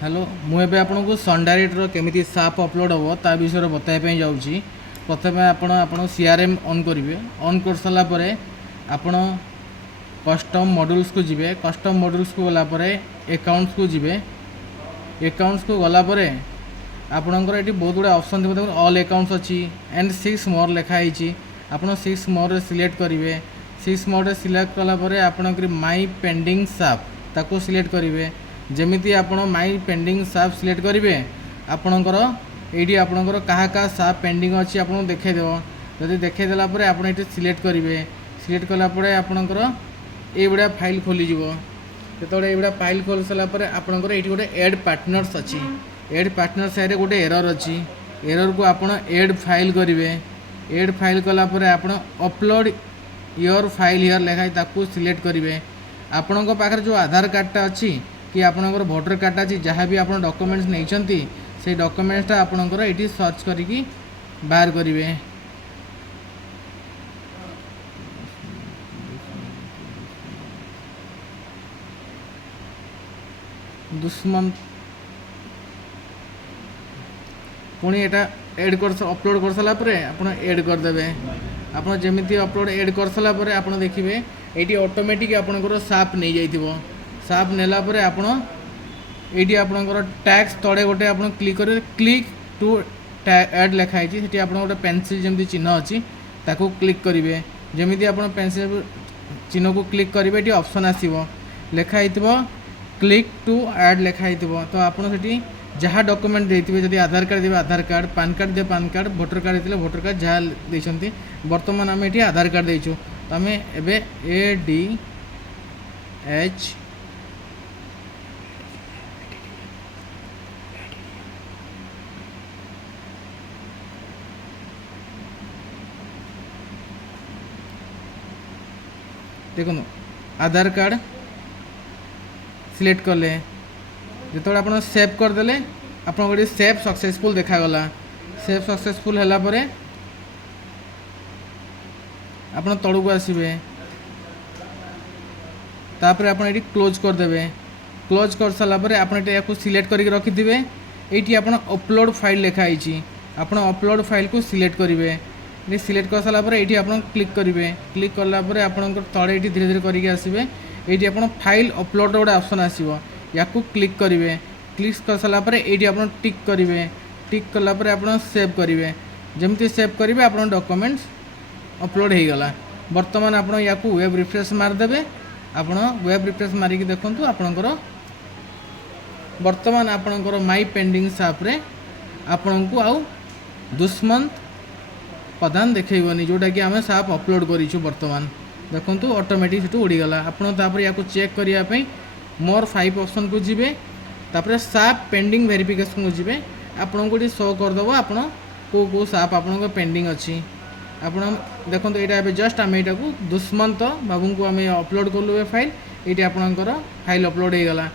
Hello मुझे आपको सनडायरेक्टर केमी साप अपलोड हम ता विषय बताइए जाऊँगी। प्रथम आप सीआरएम ऑन करेंगे। ऑन कर सारापर आपण कस्टम मॉड्यूल्स को जीवे। कस्टम मॉड्यूल्स को गलापर अकाउंट्स को जीवे। अकाउंट्स को गलापर आपणकर ये बहुत गुड़ा ऑप्शन देखो ऑल अकाउंट्स अच्छी एंड 6 मोर लिखाई। आप 6 मोर सिलेक्ट करेंगे। 6 मोर सिलेक्ट कलापर आपणकर माई पेंडिंग साप ताको सिलेक्ट करेंगे। जमीती आपण माई पेंडिंग साप सिलेक्ट करेंगे आपणकर ये आपणकर क्या साप पेंडिंग अच्छी आपको देखईदेव। जब देखईदेला आप सिलेक्ट करेंगे। सिलेक्ट कलापर आपणकर ये भाया फाइल खोलीज। जो ये फाइल खोल सारापर आपणकर ये गोटे एड पार्टनर्स अच्छी। एड पार्टनर्स साइड गोटे एरर अच्छी। एरर को आप एड फाइल करेंगे। एड फाइल कलापर आप अपलोड योर फाइल हियर लिखाई ताकू सिलेक्ट करेंगे। आपण पाखे जो आधार कार्डटा अच्छी कि आपणकर भोटर कार्डटा अच्छी जहाँ भी आप डॉक्यूमेंट्स नहीं से डॉक्यूमेंट्सटा आपणकर ये सर्च करिकी बाहर करेंगे। दुश्मन पुणी एटा एड कर अपलोड कर सारापर आप एड करदे। आप जमी अपलोड एड कर सारापर आप देखिए ये ऑटोमेटिक आपणकर साप नहीं जाइथिबो। साप नेलापर आपण ये आपणकर टैक्स तड़े गोटे आप क्लिक करेंगे। क्लिक टू एड लिखाई से आप गोटे पेनसिल जमी चिन्ह अच्छी ताकू क्लिक करेंगे। जमी आप पेनसिल चिन्ह को क्लिक करेंगे ये ऑप्शन आसो लिखाई क्लिक टू एड लिखाई। तो आप जहाँ डॉक्यूमेंट देते जब आधार कार्ड देवे आधार कार्ड, पान कार्ड दे पान कार्ड, भोटर कार्ड देते भोटर कार्ड जहाँ देते। बर्तमान आम ये आधार कार्ड देचु तो आम ADH देखो आधार कार्ड सिलेक्ट कले जो आप सेव करदे आप सेव सक्सेसफुल देखागला। सेव सक्सेसफुल है आप तलू को आसवे तापर आप क्लोज करदे। क्लोज कर सारापर आप सिलेक्ट करके रखिथे। ये आप अपलोड फाइल लिखाई आप अपलोड फाइल को सिलेक्ट करेंगे। ये सिलेक्ट कर सारापर ये आप क्लिक करेंगे। क्लिक कलापर आप तले ये धीरे धीरे करके आसवे। ये आप फाइल अपलोड गोटे ऑप्शन आसो या क्लिक करेंगे। क्लिक कर सारापर ये आप टिक करेंगे। टिक कलापर आप सेव करेंगे। जमती सेव करेंगे आप डॉक्यूमेंट्स अपलोड हो गला। बर्तमान आप या वेब रिफ्रेश मारदे। आप वेब रिफ्रेश मारिक देखूँ आपणकर बर्तमान आपणकर माई पेंडिंग साप्रे आपण को आउ दुश्मंत प्रधान देखनी जोटा कि आम साप अपलोड करूँ। बर्तमान देखो ऑटोमेटिक से उड़ीगला। आपड़ या चेक करने मोर 5 ऑप्शन को जीवे तापर साप पेंडिंग वेरिफिकेशन को जीवे। आपन को शो करदेव आप को साप आप पेंडिंग अच्छी। आप देखो यहाँ जस्ट आम यहाँ दुष्मंत बाबू को आम अपलोड कलु फाइल। ये आपणकर फाइल अपलोड हो गला।